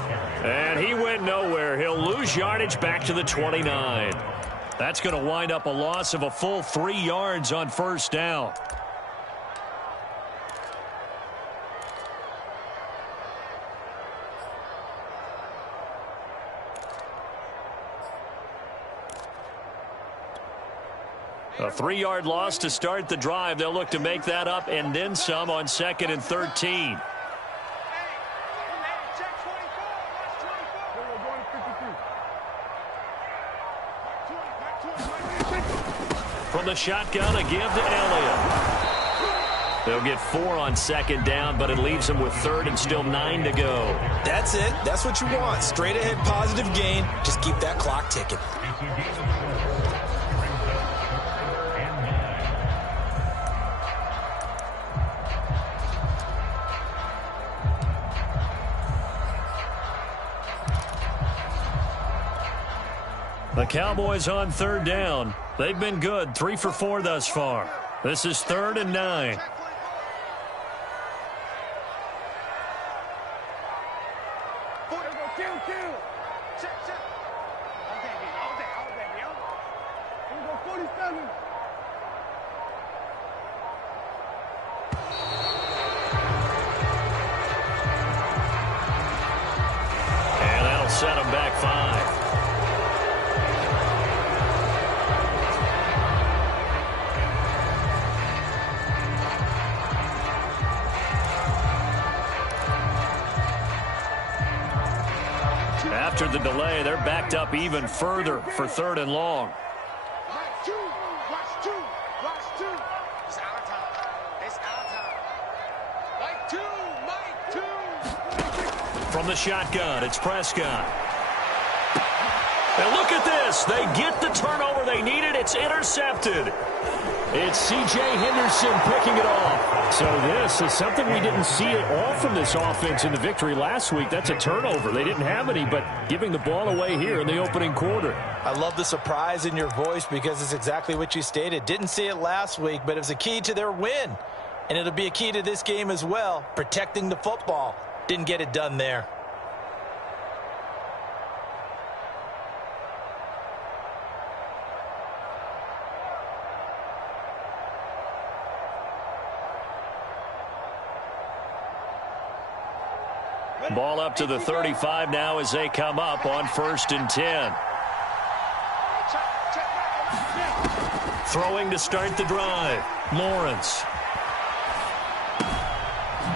And he went nowhere. He'll lose yardage back to the 29. That's going to wind up a loss of a full 3 yards on first down. A 3-yard loss to start the drive. They'll look to make that up and then some on 2nd and 13. From the shotgun, a give to Elliott. They'll get 4 on 2nd down, but it leaves them with 3rd and still 9 to go. That's it. That's what you want. Straight ahead positive gain. Just keep that clock ticking. The Cowboys on 3rd down. They've been good, 3 for 4 thus far. This is 3rd and 9. And that'll set them back 5. After the delay, they're backed up even further for 3rd and long. From the shotgun, it's Prescott. And look at this. They get the turnover they needed. It's intercepted. It's C.J. Henderson picking it off. So this is something we didn't see at all from this offense in the victory last week. That's a turnover. They didn't have any, but giving the ball away here in the opening quarter. I love the surprise in your voice because it's exactly what you stated. Didn't see it last week, but it was a key to their win. And it'll be a key to this game as well, protecting the football. Didn't get it done there. Ball up to the 35 now as they come up on 1st and 10. Throwing to start the drive. Lawrence.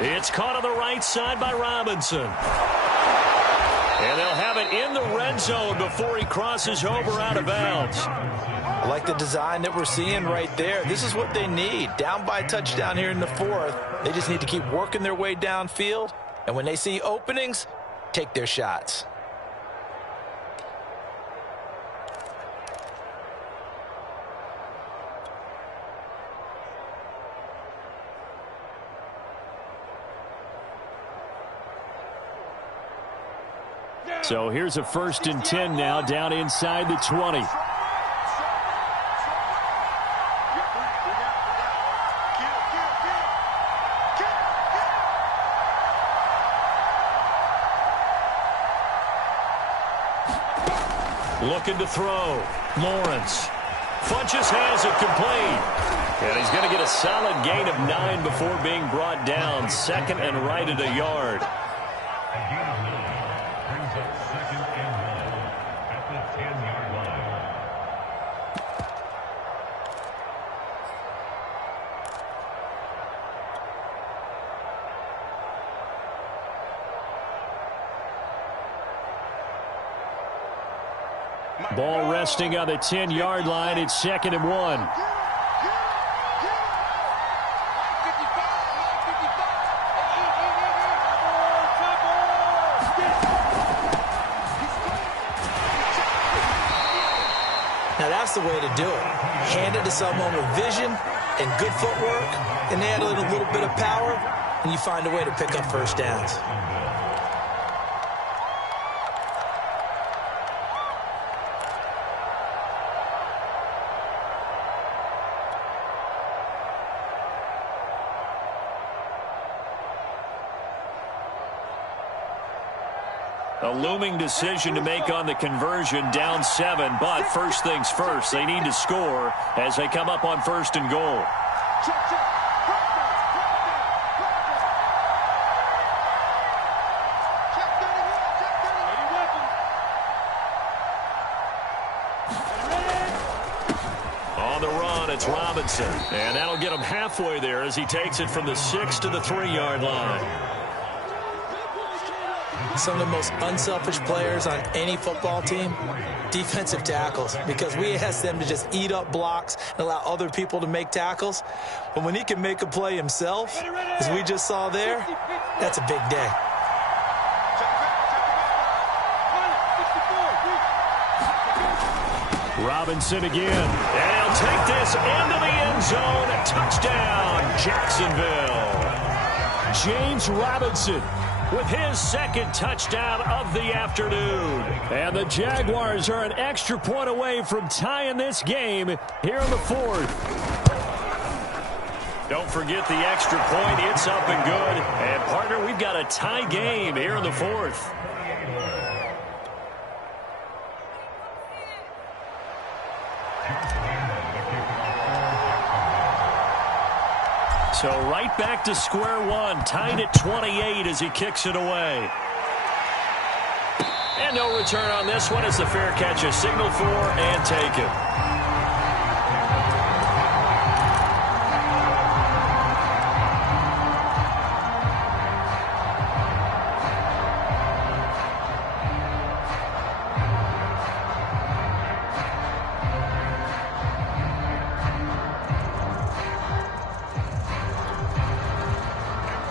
It's caught on the right side by Robinson. And they'll have it in the red zone before he crosses over out of bounds. I like the design that we're seeing right there. This is what they need. Down by a touchdown here in the fourth. They just need to keep working their way downfield. And when they see openings, take their shots. So here's a 1st and 10 now, down inside the 20. Looking to throw. Lawrence. Funches has it complete. And he's going to get a solid gain of 9 before being brought down. 2nd and right at a yard. Ball resting on the 10-yard line. It's 2nd and 1. Now that's the way to do it. Hand it to someone with vision and good footwork, and add a little bit of power, and you find a way to pick up first downs. A looming decision to make on the conversion, down 7, but first things first, they need to score as they come up on 1st and goal. On the run, it's Robinson, and that'll get him halfway there as he takes it from the 6 to the 3-yard line. Some of the most unselfish players on any football team, defensive tackles, because we ask them to just eat up blocks and allow other people to make tackles. But when he can make a play himself, as we just saw there, that's a big day. Robinson again. And he'll take this into the end zone. Touchdown, Jacksonville. James Robinson with his 2nd touchdown of the afternoon. And the Jaguars are an extra point away from tying this game here in the 4th. Don't forget the extra point. It's up and good. And, partner, we've got a tie game here in the 4th. So right back to square one, tied at 28 as he kicks it away. And no return on this one as the fair catch is signaled for and taken.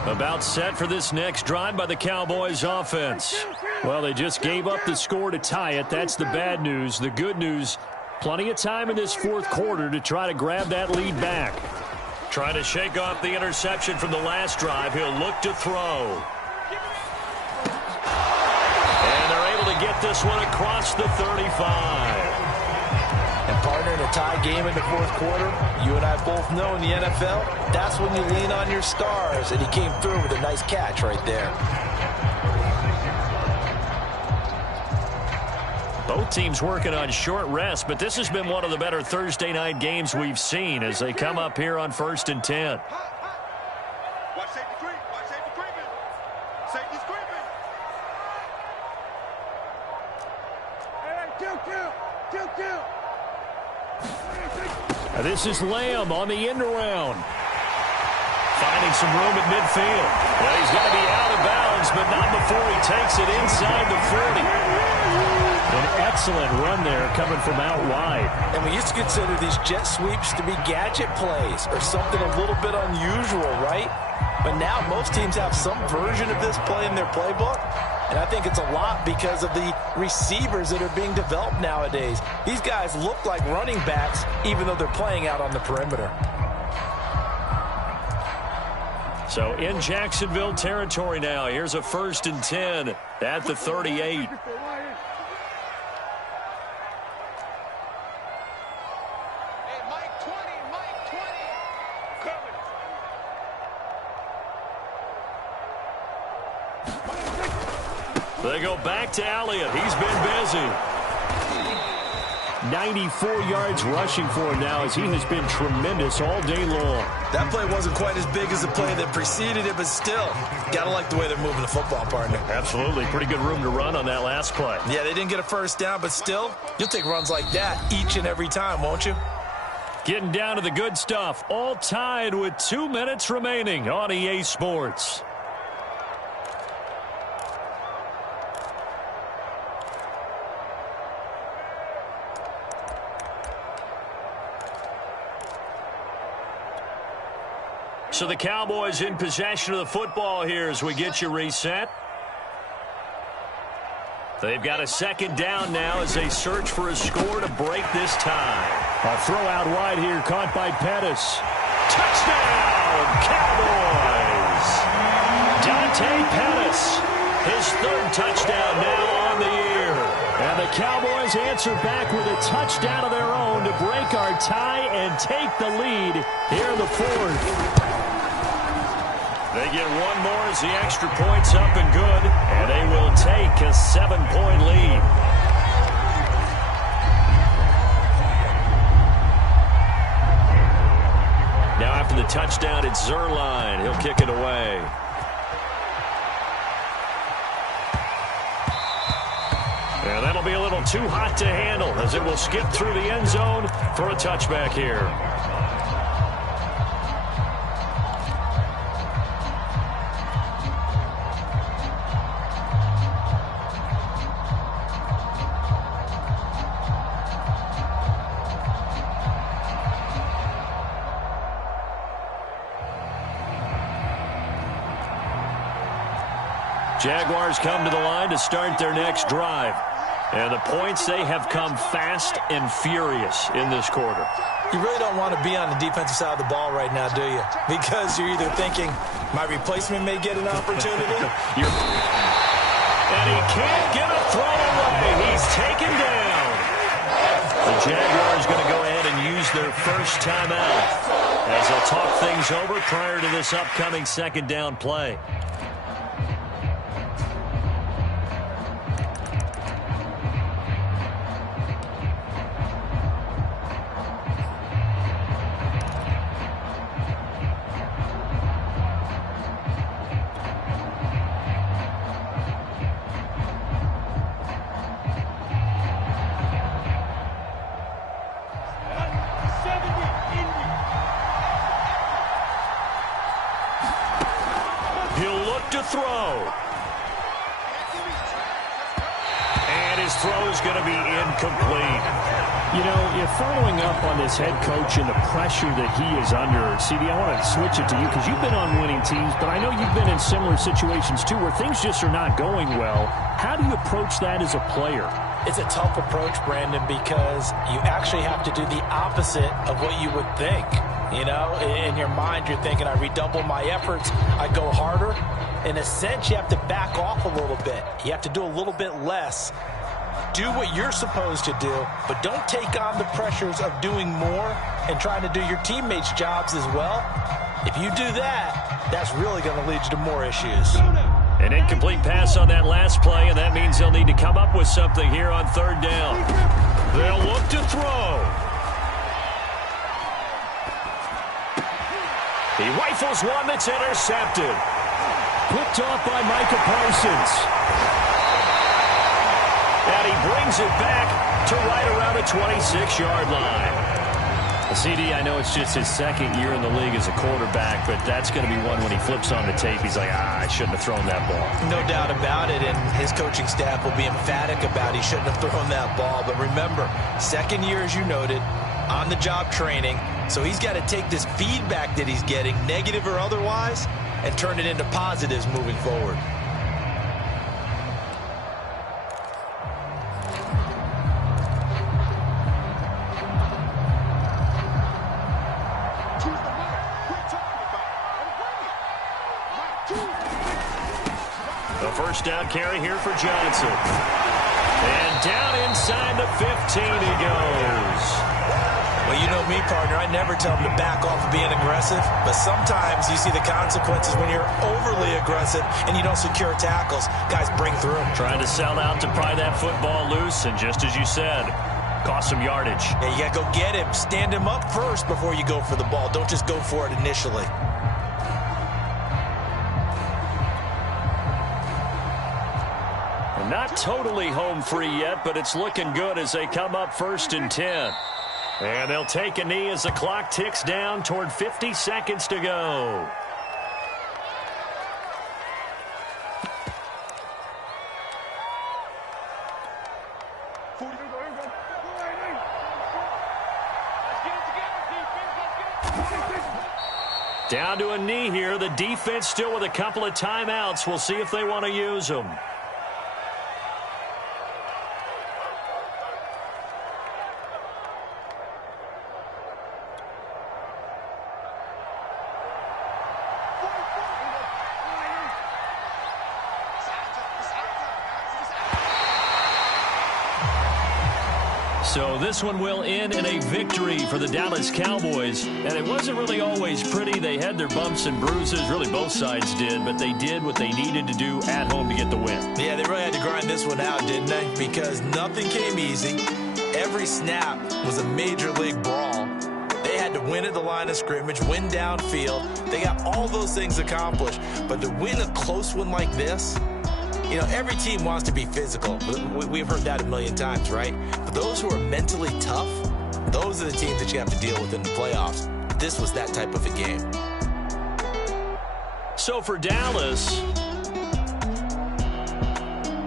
About set for this next drive by the Cowboys offense. Well, they just gave up the score to tie it. That's the bad news. The good news, plenty of time in this 4th quarter to try to grab that lead back. Trying to shake off the interception from the last drive. He'll look to throw. And they're able to get this one across the 35. And partner, in a tie game in the 4th quarter, you and I both know in the NFL, that's when you lean on your stars, and he came through with a nice catch right there. Both teams working on short rest, but this has been one of the better Thursday night games we've seen as they come up here on 1st and 10. Watch safety creep. Watch safety creeping. Safety's creeping. Hey, kill. This is Lamb on the end around. Finding some room at midfield. Well, he's going to be out of bounds, but not before he takes it inside the 40. An excellent run there coming from out wide. And we used to consider these jet sweeps to be gadget plays or something a little bit unusual, right? But now most teams have some version of this play in their playbook. And I think it's a lot because of the receivers that are being developed nowadays. These guys look like running backs even though they're playing out on the perimeter. So in Jacksonville territory now, here's a 1st and 10 at the 38. Hey, Mike 20, Mike 20. Covered. They go back to Elliott. He's been busy. 94 yards rushing for him now as he has been tremendous all day long. That play wasn't quite as big as the play that preceded it, but still, gotta like the way they're moving the football, partner. Absolutely. Pretty good room to run on that last play. Yeah, they didn't get a first down, but still, you'll take runs like that each and every time, won't you? Getting down to the good stuff. All tied with 2 minutes remaining on EA Sports. So the Cowboys in possession of the football here as we get you reset. They've got a 2nd down now as they search for a score to break this tie. A throw out wide here caught by Pettis. Touchdown, Cowboys! Dante Pettis, his 3rd touchdown now on the year. And the Cowboys answer back with a touchdown of their own to break our tie and take the lead here in the 4th. They get one more as the extra point's up and good, and they will take a 7-point lead. Now after the touchdown, it's Zerline. He'll kick it away. And that'll be a little too hot to handle as it will skip through the end zone for a touchback here. Jaguars come to the line to start their next drive. And the points, they have come fast and furious in this quarter. You really don't want to be on the defensive side of the ball right now, do you? Because you're either thinking, my replacement may get an opportunity. And he can't get a throw away. He's taken down. The Jaguars going to go ahead and use their first timeout as they'll talk things over prior to this upcoming 2nd down play. To throw. And his throw is going to be incomplete. You know, if following up on this head coach and the pressure that he is under, CD, I want to switch it to you because you've been on winning teams, but I know you've been in similar situations too where things just are not going well. How do you approach that as a player? It's a tough approach, Brandon, because you actually have to do the opposite of what you would think. You know, in your mind, you're thinking, I redouble my efforts, I go harder. In a sense, you have to back off a little bit. You have to do a little bit less. Do what you're supposed to do, but don't take on the pressures of doing more and trying to do your teammates' jobs as well. If you do that, that's really going to lead you to more issues. An incomplete pass on that last play, and that means they'll need to come up with something here on 3rd down. They'll look to throw. He rifles one that's intercepted. Picked off by Micah Parsons. And he brings it back to right around the 26-yard line. CD, I know it's just his second year in the league as a quarterback, but that's going to be one when he flips on the tape. He's like, I shouldn't have thrown that ball. No doubt about it, and his coaching staff will be emphatic about he shouldn't have thrown that ball. But remember, second year, as you noted, on-the-job training, so he's got to take this feedback that he's getting, negative or otherwise, and turn it into positives moving forward. The first down carry here for Johnson. And down inside the 15 he goes. Well, you know me, partner. I never tell them to back off of being aggressive, but sometimes you see the consequences when you're overly aggressive and you don't secure tackles. Guys break through. Trying to sell out to pry that football loose, and just as you said, cost some yardage. Yeah, you got to go get him. Stand him up first before you go for the ball. Don't just go for it initially. Not totally home free yet, but it's looking good as they come up 1st and 10. And they'll take a knee as the clock ticks down toward 50 seconds to go. Down to a knee here. The defense still with a couple of timeouts. We'll see if they want to use them. So this one will end in a victory for the Dallas Cowboys. And it wasn't really always pretty. They had their bumps and bruises. Really, both sides did. But they did what they needed to do at home to get the win. Yeah, they really had to grind this one out, didn't they? Because nothing came easy. Every snap was a major league brawl. They had to win at the line of scrimmage, win downfield. They got all those things accomplished. But to win a close one like this, you know, every team wants to be physical. We've heard that a million times, right? But those who are mentally tough, those are the teams that you have to deal with in the playoffs. This was that type of a game. So for Dallas,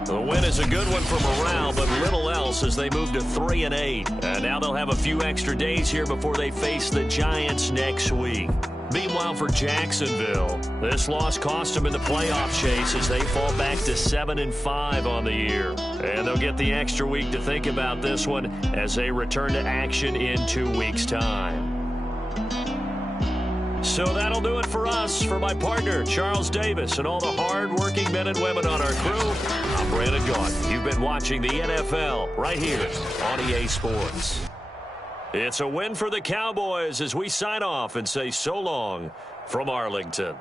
the win is a good one for morale, but little else as they move to 3-8. And now they'll have a few extra days here before they face the Giants next week. Meanwhile, for Jacksonville, this loss cost them in the playoff chase as they fall back to 7-5 on the year. And they'll get the extra week to think about this one as they return to action in 2 weeks' time. So that'll do it for us. For my partner, Charles Davis, and all the hard-working men and women on our crew, I'm Brandon Gaudin. You've been watching the NFL right here on EA Sports. It's a win for the Cowboys as we sign off and say so long from Arlington.